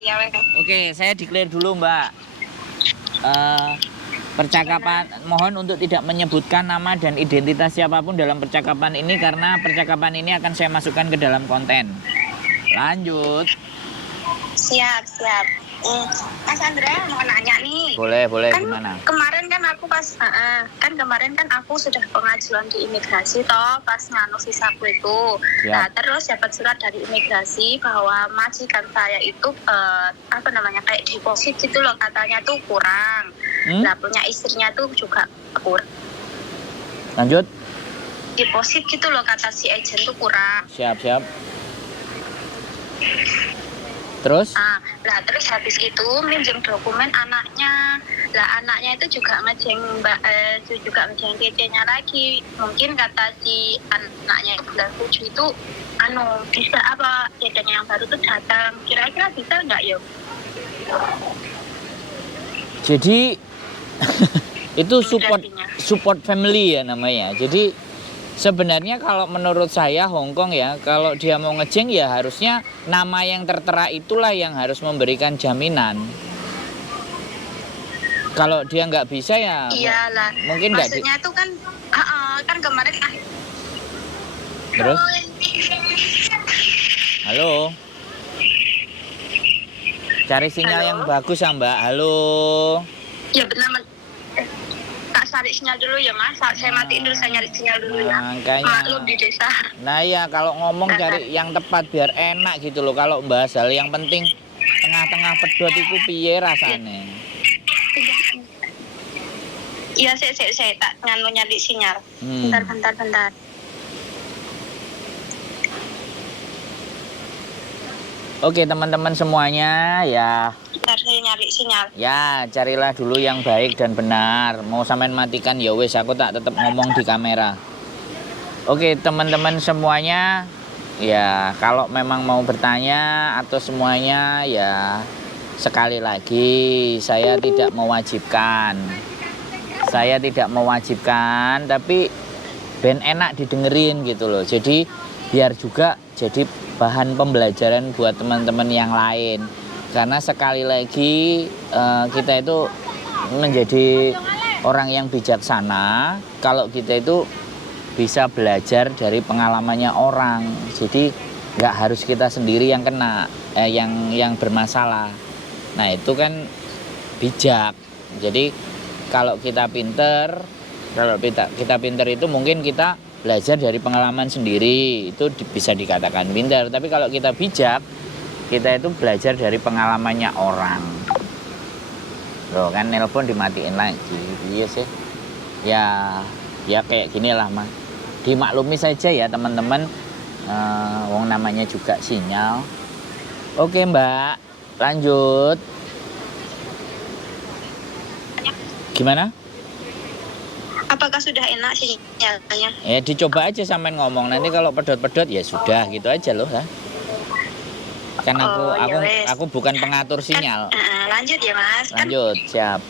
Ya, wes. Oke, saya declare dulu Mbak. Percakapan mohon untuk tidak menyebutkan nama dan identitas siapapun dalam percakapan ini karena percakapan ini akan saya masukkan ke dalam konten. Lanjut. Siap. Mas Andrea mau nanya nih. Boleh, Kan gimana? kemarin kan aku kemarin kan aku sudah pengajuan di imigrasi toh pas nganu visaku itu. Siap. Nah, terus dapat surat dari imigrasi bahwa majikan saya itu kayak deposit gitu loh, katanya tuh kurang. Nah, punya istrinya tuh juga kurang. Lanjut. Deposit gitu loh kata si agent tuh kurang. Siap. Terus? Terus habis itu minjem dokumen anaknya. Lah anaknya itu juga ngejeng PC-nya lagi. Mungkin kata si anaknya bulan 7 itu bisa apa PC-nya yang baru tuh datang. Kira-kira bisa nggak yo? Jadi itu support family ya namanya. Jadi sebenarnya kalau menurut saya Hongkong ya, kalau dia mau ngejeng ya harusnya nama yang tertera itulah yang harus memberikan jaminan. Kalau dia nggak bisa ya iyalah. Mungkin nggak. Maksudnya itu kan kemarin. Terus? Halo. Cari sinyal yang bagus ya Mbak. Halo. Ya benar. Kak cari sinyal dulu ya Mas. Saya matiin dulu, saya nyari sinyal dulu ya. Maklum di desa. Nah ya kalau ngomong cari yang tepat biar enak gitu loh. Kalau bahas hal yang penting tengah-tengah pedot itu piye rasane. Iya, saya tak nyari sinyal. Bentar. Oke teman-teman semuanya ya. Bentar saya nyari sinyal. Ya carilah dulu yang baik dan benar. Mau sampean matikan ya wes, aku tak tetap ngomong di kamera. Oke teman-teman semuanya. Ya kalau memang mau bertanya atau semuanya ya sekali lagi saya tidak mewajibkan. Tapi ben enak didengerin gitu loh. Jadi biar juga jadi bahan pembelajaran buat teman-teman yang lain. Karena sekali lagi kita itu menjadi orang yang bijaksana kalau kita itu bisa belajar dari pengalamannya orang. Jadi nggak harus kita sendiri yang kena, yang bermasalah. Nah itu kan bijak. Jadi kalau kita pinter itu mungkin kita belajar dari pengalaman sendiri, itu bisa dikatakan pinter. Tapi kalau kita bijak, kita itu belajar dari pengalamannya orang. Loh kan nelpon dimatiin lagi. Iya sih. Ya kayak gini lah Mas. Dimaklumi saja ya teman-teman. Wong namanya juga sinyal. Oke Mbak, lanjut. Gimana? Apakah sudah enak sinyalnya? Ya dicoba aja sampean ngomong. Nanti kalau pedot-pedot ya sudah gitu aja loh ya. Kan aku bukan pengatur sinyal. Lanjut ya Mas. Lanjut, siap.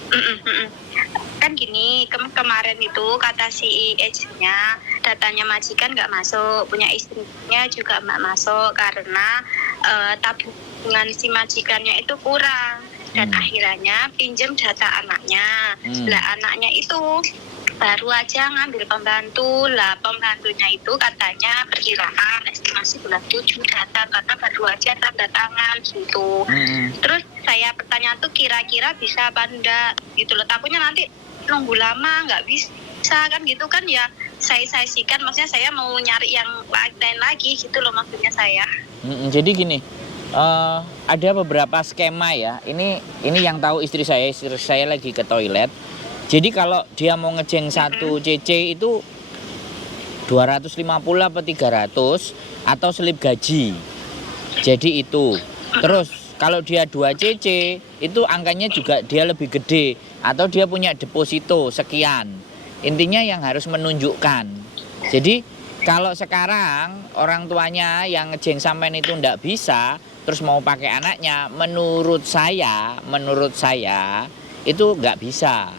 Kan gini, kemarin itu kata si agentnya datanya majikan nggak masuk, punya istrinya juga nggak masuk karena tabungan si majikannya itu kurang. Dan akhirnya pinjam data anaknya. Lah anaknya itu baru aja ngambil pembantu. Lah pembantunya itu katanya perkiraan estimasi bulan 7 data karena baru aja tanda tangan gitu. Terus saya pertanyaan tuh kira-kira bisa apa enggak gitu loh. Takutnya nanti nunggu lama nggak bisa kan gitu kan ya. Saya sikan, maksudnya saya mau nyari yang lain lagi gitu loh maksudnya saya. Jadi gini, ada beberapa skema ya. Ini yang tahu istri saya lagi ke toilet. Jadi kalau dia mau ngejeng 1 CC itu 250 apa 300 atau slip gaji. Jadi itu. Terus kalau dia 2 CC itu angkanya juga dia lebih gede atau dia punya deposito sekian. Intinya yang harus menunjukkan. Jadi kalau sekarang orang tuanya yang ngejeng sampean itu ndak bisa, terus mau pakai anaknya, menurut saya itu nggak bisa.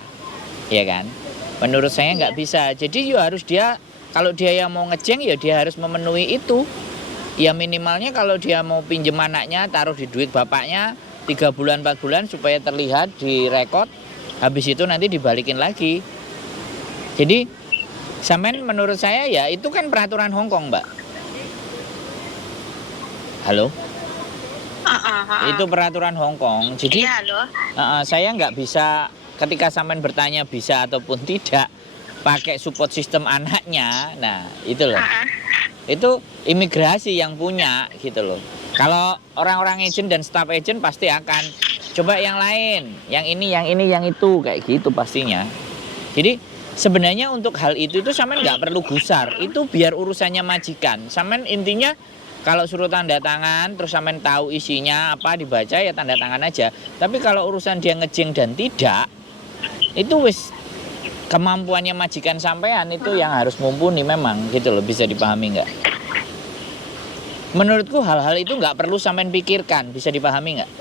Ya kan, menurut saya nggak bisa. Jadi ya harus kalau dia yang mau ngejeng ya dia harus memenuhi itu. Ya minimalnya kalau dia mau pinjem anaknya taruh di duit bapaknya, 3 bulan 4 bulan supaya terlihat di rekod, habis itu nanti dibalikin lagi. Jadi sampean menurut saya ya itu kan peraturan Hong Kong, Mbak. Halo? Itu peraturan Hong Kong. Jadi Iya, halo. saya nggak bisa ketika sampean bertanya bisa ataupun tidak pakai support system anaknya. Nah, itu loh. Itu imigrasi yang punya gitu loh. Kalau orang-orang agent dan staff agent pasti akan coba yang lain, yang ini, yang itu kayak gitu pastinya. Jadi sebenarnya untuk hal itu sampean nggak perlu gusar. Itu biar urusannya majikan. Sampean intinya kalau suruh tanda tangan terus sampean tahu isinya apa dibaca ya tanda tangan aja. Tapi kalau urusan dia ngejeng dan tidak, itu wis kemampuannya majikan sampean itu yang harus mumpuni memang gitu loh, bisa dipahami nggak? Menurutku hal-hal itu nggak perlu sampean pikirkan, bisa dipahami nggak?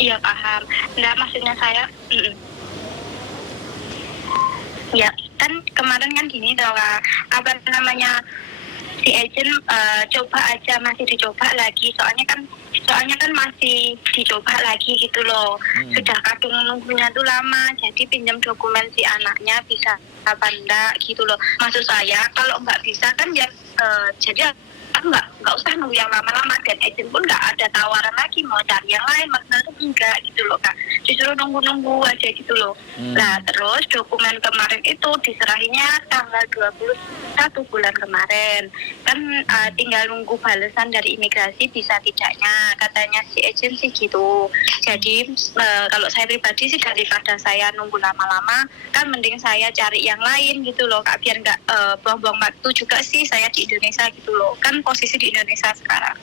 Iya, paham. Enggak, maksudnya saya ya kan kemarin kan gini dong, apa namanya, si agent coba aja, masih dicoba lagi, soalnya kan masih dicoba lagi gitu loh. Sudah kadung nunggunya tuh lama, jadi pinjam dokumen si anaknya bisa apa enggak gitu loh. Maksud saya kalau nggak bisa kan ya jadi aku nggak usah nunggu yang lama-lama, dan agent pun nggak ada tawaran lagi mau cari yang lain, maksudnya tuh enggak gitu loh Kak, disuruh nunggu aja gitu loh. Nah terus dokumen kemarin itu diserahinya tanggal 21 bulan kemarin kan, tinggal nunggu balasan dari imigrasi bisa tidaknya, katanya si agent sih gitu. Jadi kalau saya pribadi sih daripada saya nunggu lama-lama kan mending saya cari yang lain gitu loh Kak, biar nggak buang-buang waktu juga sih saya di Indonesia gitu loh, kan posisi di Indonesia sekarang.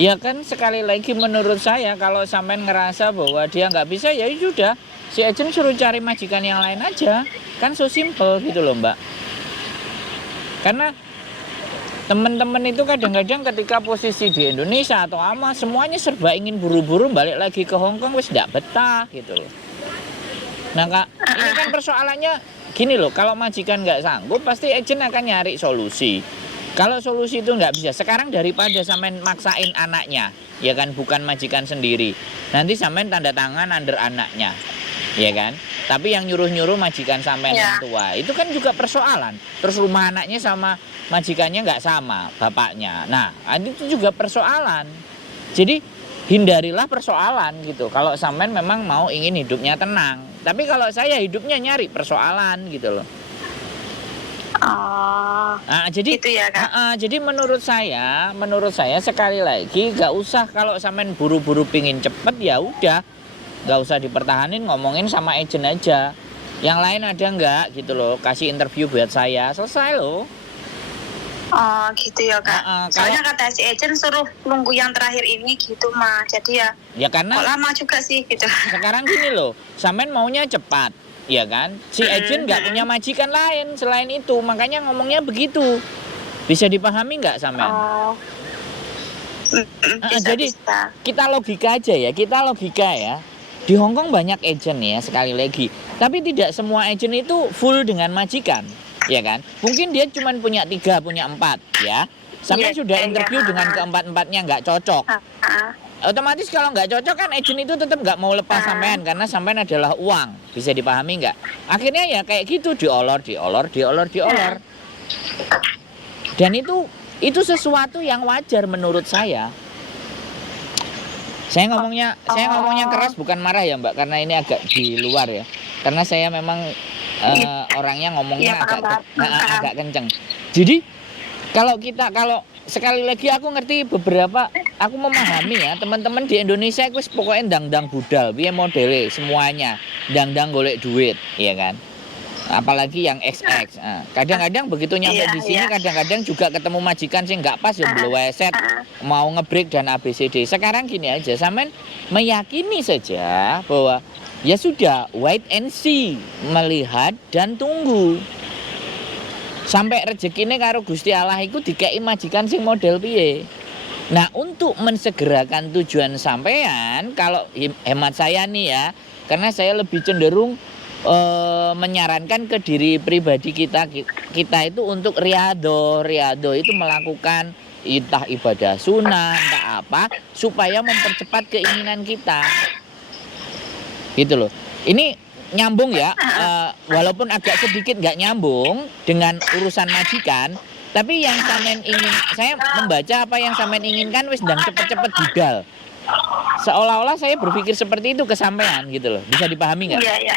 Ya kan sekali lagi menurut saya kalau sampean ngerasa bahwa dia nggak bisa ya sudah, si agent suruh cari majikan yang lain aja, kan so simple gitu loh Mbak. Karena teman-teman itu kadang-kadang ketika posisi di Indonesia atau ama semuanya serba ingin buru-buru balik lagi ke Hong Kong, wis nggak betah gitu loh. Nah Kak, ini kan persoalannya gini loh, kalau majikan nggak sanggup pasti agent akan nyari solusi. Kalau solusi itu nggak bisa, sekarang daripada sampean maksain anaknya, ya kan, bukan majikan sendiri. Nanti sampean tanda tangan under anaknya, ya kan. Tapi yang nyuruh-nyuruh majikan sampean yang tua, itu kan juga persoalan. Terus rumah anaknya sama majikannya nggak sama bapaknya. Nah, itu juga persoalan. Jadi hindarilah persoalan gitu. Kalau sampean memang mau ingin hidupnya tenang. Tapi kalau saya hidupnya nyari persoalan gitu loh. Jadi gitu ya, Kak? jadi menurut saya sekali lagi gak usah, kalau sampean buru-buru pingin cepet ya udah gak usah dipertahanin, ngomongin sama agent aja. Yang lain ada nggak gitu loh, kasih interview buat saya, selesai loh. Oh gitu ya Kak. Soalnya kata si agent suruh nunggu yang terakhir ini gitu mah, jadi ya karena kok lama juga sih gitu. Sekarang gini loh, sampean maunya cepat, ya kan? Si agent nggak punya majikan lain selain itu, makanya ngomongnya begitu. Bisa dipahami nggak sampean? Jadi kita logika aja ya, Di Hong Kong banyak agent ya, sekali lagi. Tapi tidak semua agent itu full dengan majikan, ya kan? Mungkin dia cuma punya 3, punya 4, ya. Sampai sudah interview dengan keempat-empatnya nggak cocok. Otomatis kalau nggak cocok kan agent itu tetap nggak mau lepas sampean, karena sampean adalah uang. Bisa dipahami nggak? Akhirnya ya kayak gitu, diolor. Dan itu sesuatu yang wajar menurut saya. Saya ngomongnya keras bukan marah ya Mbak, karena ini agak di luar ya. Karena saya memang orangnya ngomongnya agak kenceng. Jadi kalau sekali lagi aku ngerti aku memahami ya, teman-teman di Indonesia itu pokoknya ndang budal, piye modele semuanya, ndang golek duit, ya kan. Apalagi yang XX. Kadang-kadang begitu nyampe di sini, kadang-kadang juga ketemu majikan sih nggak pas ya, bleweset, mau ngebreak dan ABCD. Sekarang gini aja, sampean meyakini saja bahwa ya sudah, wait and see, melihat dan tunggu. Sampai rezekine karo Gusti Allah iku dikei majikan sing model piye. Nah, untuk mensegerakan tujuan sampean, kalau hemat saya nih ya, karena saya lebih cenderung menyarankan ke diri pribadi kita itu untuk riado itu melakukan entah ibadah sunnah, entah apa, supaya mempercepat keinginan kita. Gitu loh. Ini nyambung ya, walaupun agak sedikit nggak nyambung dengan urusan majikan, tapi yang sampean ingin, saya membaca apa yang sampean inginkan wis ndang cepet-cepet budal. Seolah-olah saya berpikir seperti itu ke sampean gitu loh. Bisa dipahami nggak? Iya, iya.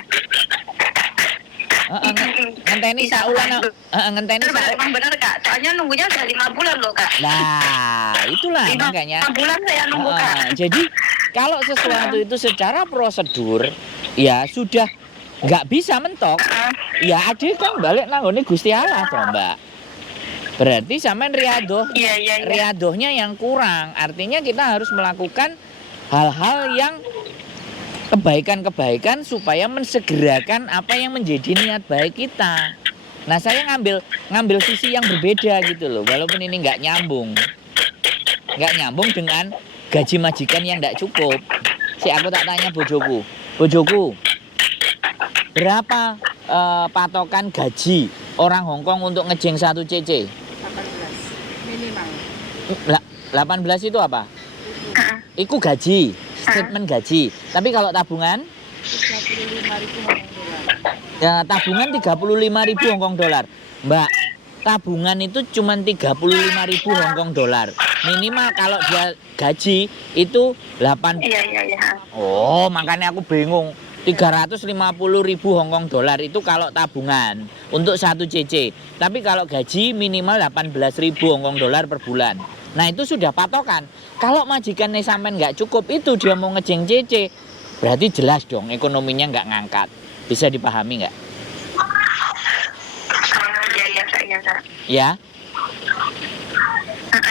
Ngenteni Bisa saulan, paham. ngenteni saulan. Memang benar Kak, soalnya nunggunya udah 5 bulan loh Kak. Nah, itulah 5 makanya. bulan saya nunggu Kak. Jadi kalau sesuatu itu secara prosedur ya sudah nggak bisa mentok. Ya adik kan balik nanggone Gusti Allah toh, Mbak. Berarti sampean riadoh. Iya, iya, iya. Riadohnya yang kurang. Artinya kita harus melakukan hal-hal yang kebaikan-kebaikan supaya mensegerakan apa yang menjadi niat baik kita. Nah, saya ngambil sisi yang berbeda gitu loh, walaupun ini nggak nyambung dengan gaji majikan yang nggak cukup. Aku tak tanya bojoku, berapa patokan gaji orang Hongkong untuk ngejeng 1 cc? 18 minimal. 18 itu apa? Iku gaji, statement gaji. Tapi kalau tabungan? 35.000 Hong Kong dolar. Ya, tabungan 35.000 Hong Kong dolar. Mbak, tabungan itu cuma 35.000 Hong Kong dolar. Minimal kalau dia gaji itu 8. Iya, iya, iya. Oh, makanya aku bingung. 350.000 Hong Kong dolar itu kalau tabungan untuk 1 cc. Tapi kalau gaji minimal 18.000 Hong Kong dolar per bulan. Nah, itu sudah patokan. Kalau majikannya sampean nggak cukup itu dia mau ngejeng cc, berarti jelas dong ekonominya nggak ngangkat. Bisa dipahami nggak? Iya, iya, Kak. Iya, Kak. Ya?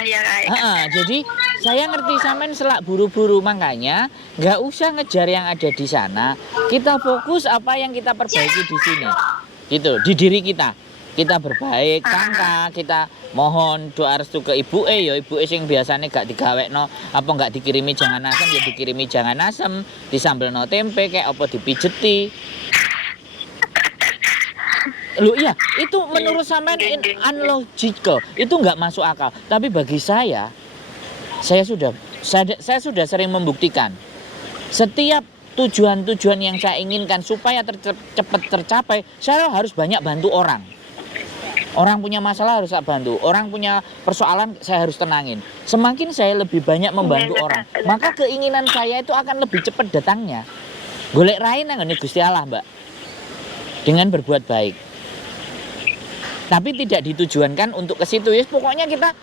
Iya, Kak. Jadi saya ngerti sampean selak buru-buru, makanya nggak usah ngejar yang ada di sana. Kita fokus apa yang kita perbaiki di sini. Gitu, di diri kita. Kita berbaik sangka, kita mohon doa restu ke ibuke ya ibuke sing biasane gak digawekno apa gak dikirimi jangan asem ya dikirimi jangan asem, disambelno tempe kayak apa dipijeti. Loh iya, itu menurut sampean unlogical, itu nggak masuk akal. Tapi bagi saya sudah sering membuktikan setiap tujuan-tujuan yang saya inginkan supaya cepat tercapai, saya harus banyak bantu orang. Orang punya masalah harus saya bantu, orang punya persoalan saya harus tenangin. Semakin saya lebih banyak membantu orang, maka keinginan saya itu akan lebih cepat datangnya. Golek rain nang Gusti Allah, Mbak. Dengan berbuat baik. Tapi tidak ditujuankan untuk ke situ. Ya, pokoknya kita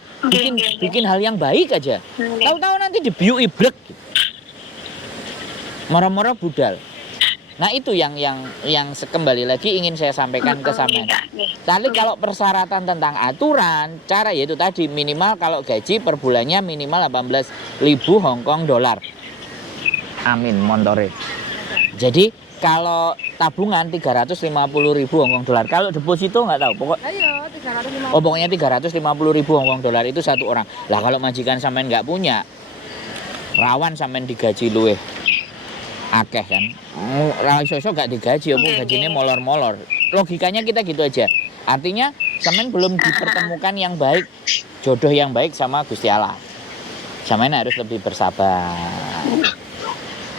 bikin hal yang baik aja. Tahu-tahu nanti dibiui blek. Moro-moro budal. Nah, itu yang kembali lagi ingin saya sampaikan ke sampean. Tapi kalau persyaratan tentang aturan, cara yaitu tadi minimal kalau gaji per bulannya minimal 18.000 Hong Kong dolar. Amin montore. Jadi kalau tabungan 350.000 Hong Kong dolar. Kalau deposito nggak tahu. Ayo 350. Pokoknya 350.000 Hong Kong dolar itu satu orang. Lah kalau majikan sampean nggak punya, rawan sampean digaji luweh akeh kan. Iso-iso gak digaji apa gajinya molor-molor. Logikanya kita gitu aja. Artinya sampean belum dipertemukan yang baik, jodoh yang baik sama Gusti Allah. Sampean harus lebih bersabar.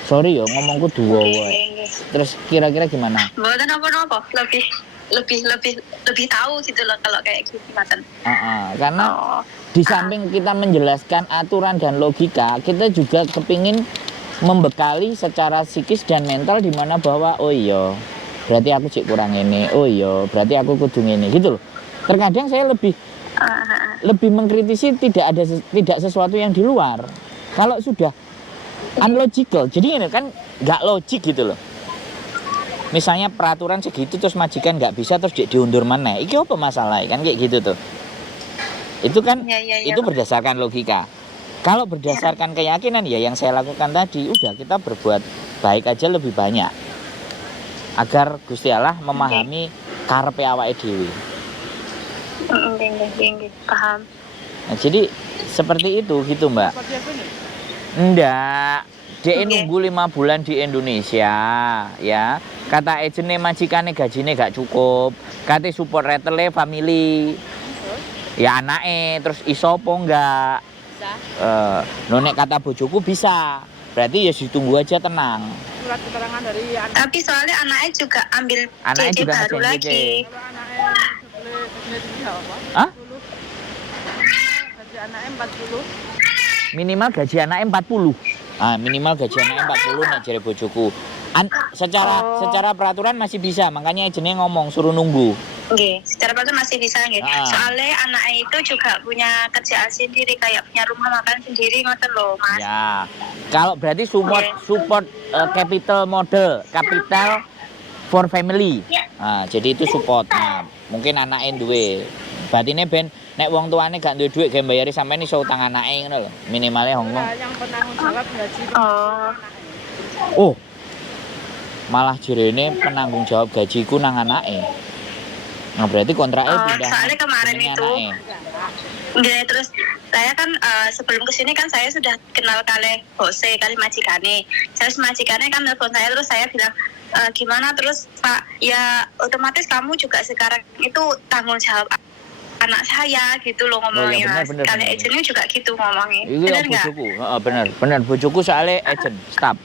Sorry yo ngomongku dua wae. Terus kira-kira gimana? Mboten apa-apa, lebih tahu gitu loh kalau kayak gitu Mas. Karena di samping kita menjelaskan aturan dan logika, kita juga kepingin membekali secara psikis dan mental di mana bahwa oh iya berarti aku cek kurang ini, oh iya berarti aku kudu ini gitu loh. Terkadang saya lebih mengkritisi tidak sesuatu yang di luar. Kalau sudah unlogical, jadi ini kan nggak logik gitu loh. Misalnya peraturan segitu terus majikan nggak bisa terus diundur mana? Iki apa masalah kan kayak gitu tuh. Itu kan itu berdasarkan logika. Kalau berdasarkan keyakinan ya yang saya lakukan tadi, udah kita berbuat baik aja lebih banyak. Agar Gusti Allah memahami karepe awake dhewe. Paham. Nah, jadi seperti itu gitu, Mbak. Enggak. Dia nunggu 5 bulan di Indonesia, ya. Kata ejene majikane gajine gak cukup. Kate support retele family. Ya anake terus iso apa enggak? Bisa. Nek kata bojoku bisa. Berarti ya ditunggu aja tenang. Surat keterangan dari anak. Tapi soalnya anaknya juga ambil Anaknya JJ juga baru ngerjain JJ. lagi. Kalau anaknya sebelah ini apa? Hah? 40. Gaji anaknya 40. Minimal gaji anaknya 40. Minimal gaji anaknya 40 nek jare bojoku. Secara peraturan masih bisa, makanya jenenge ngomong suruh nunggu. Oke, secara peraturan masih bisa nggih. Ah. Soalnya anaknya itu juga punya kerjaan sendiri, kayak punya rumah makan sendiri ngoten loh, Mas. Ya. Kalau berarti support capital model, capital for family. Jadi itu support. Nah, mungkin anaknya duwe. Batine ben nek wong tuane gak duwe duit ge mbayari sampean iso utang anake ngono lho. Minimalnya ngomong. Ya, yang penanggung jawab gaji Oh. Oh. Malah jirene penanggung jawab gajiku nang anake. Nah, berarti kontraknya pindah. Soalnya kemarin jenenge itu anake. Nggih, terus saya kan sebelum kesini kan saya sudah kenal kali Bose, kali majikane. Terus majikane kan nelfon saya, terus saya bilang gimana, terus Pak, ya otomatis kamu juga sekarang itu tanggung jawab anak saya gitu loh ngomongnya. benar, Mas. benar, Kali benar. agentnya juga gitu ngomongnya. Itu Benar ya nggak? bojoku. Bener bojoku soalnya agent, staff.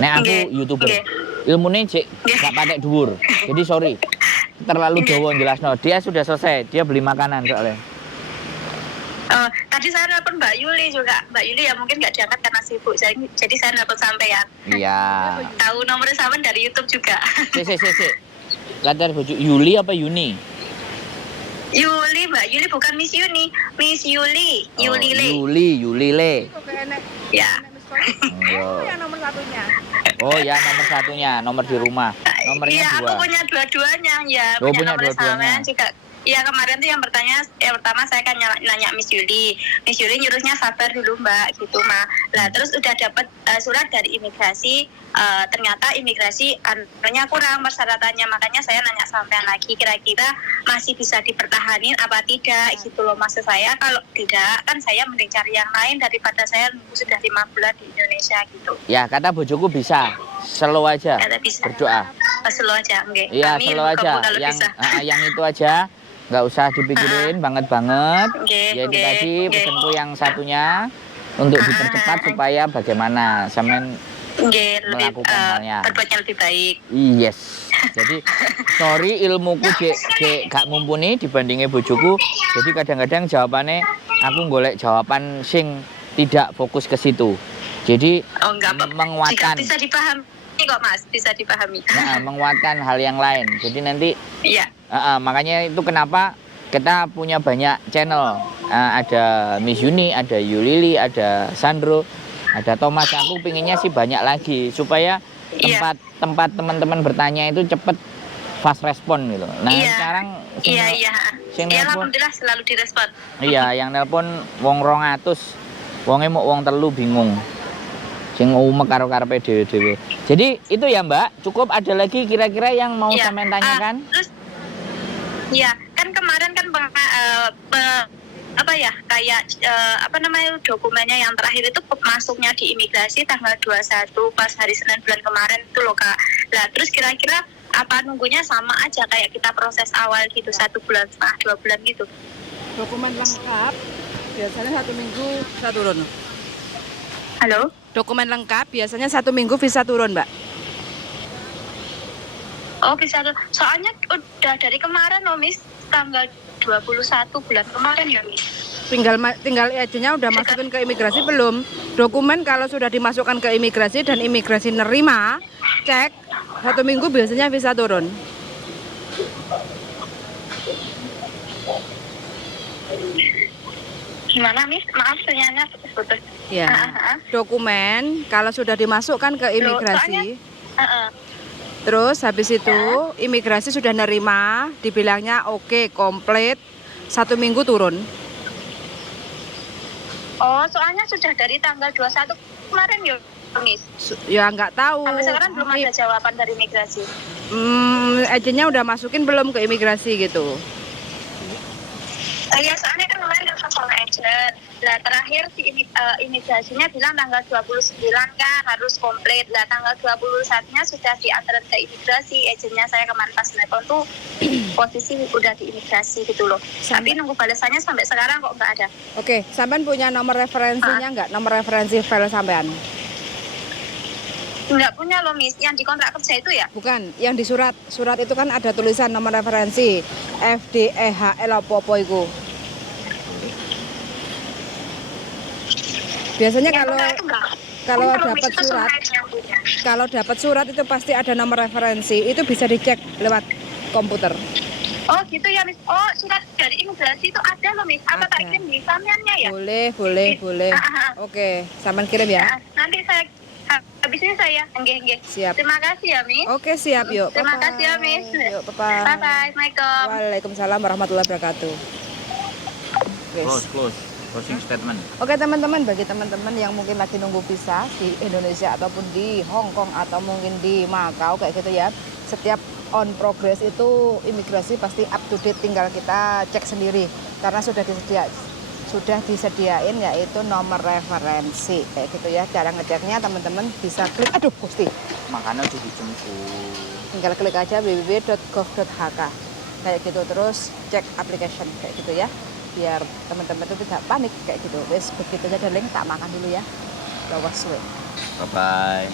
Nek aku Nggih, YouTuber. nggih. Ilmune cek gak patek dhuwur. Jadi sorry. Terlalu dawa jelasno. Dia sudah selesai, dia beli makanan soalnya. Tadi saya nelpon Mbak Yuli juga. Mbak Yuli ya mungkin nggak diangkat karena sibuk. Jadi saya nelpon sampean. Iya. Tahu nomornya sampean dari YouTube juga. Sik. Kata bojo Yuli apa Yuni? Yuli, Mbak Yuli, bukan Miss Yuni. Miss Yuli, Yuli Le. Yuli Le. Kok kayak enek. Ya. Enek miskol. Iya. Yang nomor satunya. Oh ya, nomor satunya, nomor di rumah. Nomornya Iya, aku 2. punya dua-duanya. Ya, Oh, punya nomor dua-duanya. sampean juga. Iya, kemarin tuh yang pertama saya kan nanya Miss Yuli. Miss Yuli nyuruhnya sabar dulu Mbak, gitu mah. Lah terus udah dapat surat dari imigrasi, ternyata imigrasi anunya kurang persyaratannya, makanya saya nanya sampean lagi, kira-kira masih bisa dipertahanin apa tidak, gitu loh maksud saya. Kalau tidak, kan saya mending cari yang lain daripada saya nunggu sudah 5 bulan di Indonesia gitu. Ya, kata bojoku bisa. Slow aja. Kata bisa. Berdoa. Slow aja, enggak. Iya, slow aja. Yang itu aja. Nggak usah dipikirin banget. Ya itu tadi pesanku yang satunya untuk dipercepat supaya bagaimana sampean melakukan halnya. Berbuatnya lebih baik. Yes. Jadi sorry ilmuku cek gak mumpuni dibandingin bojoku. Jadi kadang-kadang jawabannya aku golek jawaban sing tidak fokus ke situ. Jadi menguatkan. Bisa dipahami kok Mas, bisa dipahami. Nah, menguatkan hal yang lain. Jadi nanti iya. Makanya itu kenapa kita punya banyak channel. Ada Miss Yuni, ada Yulili, ada Sandro, ada Thomas. Aku pinginnya sih banyak lagi supaya tempat teman-teman bertanya itu cepet fast respon gitu. Nah sekarang iya. Alhamdulillah selalu direspon. Iya, yang nelpon wong 200, wonge mau wong 3 bingung. Sing umek karo karepe dhewe-dhewe. Jadi itu ya Mbak, cukup ada lagi kira-kira yang mau sampean tanyakan? Terus ya, kan kemarin kan dokumennya yang terakhir itu masuknya di imigrasi tanggal 21 pas hari Senin bulan kemarin itu loh Kak. Lah terus kira-kira apa nunggunya sama aja kayak kita proses awal gitu 1 bulan setengah 2 bulan gitu? Dokumen lengkap biasanya 1 minggu bisa turun. Halo? Dokumen lengkap biasanya 1 minggu bisa turun, Mbak. Oh bisa tuh. Soalnya udah dari kemarin loh Miss, tanggal 21 bulan kemarin ya Miss. Tinggal agennya udah masukin ke imigrasi belum? Dokumen kalau sudah dimasukkan ke imigrasi dan imigrasi nerima, cek 1 minggu biasanya bisa turun. Gimana Miss? Maaf sinyalnya putus. Ya. Dokumen kalau sudah dimasukkan ke imigrasi. Terus habis itu imigrasi sudah nerima, dibilangnya oke, komplit, 1 minggu turun. Oh, soalnya sudah dari tanggal 21 kemarin ya, Miss. Ya nggak tahu. Sampai sekarang belum ada jawaban dari imigrasi. Agennya udah masukin belum ke imigrasi gitu? Iya, soalnya kan kemarin nelfon sama agent. Lah terakhir si imigrasinya bilang tanggal 29 kan harus komplit. Lah tanggal 21-nya sudah diantar ke imigrasi. Agennya saya kemarin pas nelpon tuh posisi udah di imigrasi gitu loh. Tapi nunggu balasannya sampai sekarang kok nggak ada. Oke, sampean punya nomor referensinya nggak? Nomor referensi file sampean? Nggak punya loh Miss, yang di kontrak kerja itu ya? Bukan, yang di surat. Surat itu kan ada tulisan nomor referensi FDEHL apa itu. Biasanya kalau dapat surat itu pasti ada nomor referensi. Itu bisa dicek lewat komputer. Oh gitu ya Miss. Oh surat dari imigrasi itu ada loh Miss. Apa tak kirim di sampeannya ya? Boleh. Oke, sampean kirim ya. Nanti saya habis ini saya enggak. Siap. Terima kasih ya Miss. Oke, siap yuk. Terima kasih ya Miss. Yuk, bye. Assalamualaikum. Waalaikumsalam warahmatullahi wabarakatuh. Closing statement. Oke teman-teman, bagi teman-teman yang mungkin lagi nunggu visa di Indonesia ataupun di Hong Kong atau mungkin di Macau kayak gitu ya, setiap on progress itu imigrasi pasti up to date, tinggal kita cek sendiri karena sudah disediain yaitu nomor referensi kayak gitu ya. Cara ngeceknya teman-teman bisa klik, aduh Gusti, Makanya udah dijemput. tinggal klik aja www.gov.hk kayak gitu, terus cek application kayak gitu ya, biar teman-teman itu tidak panik kayak gitu. Wes begitu aja, link tak makan dulu ya. Bye bye.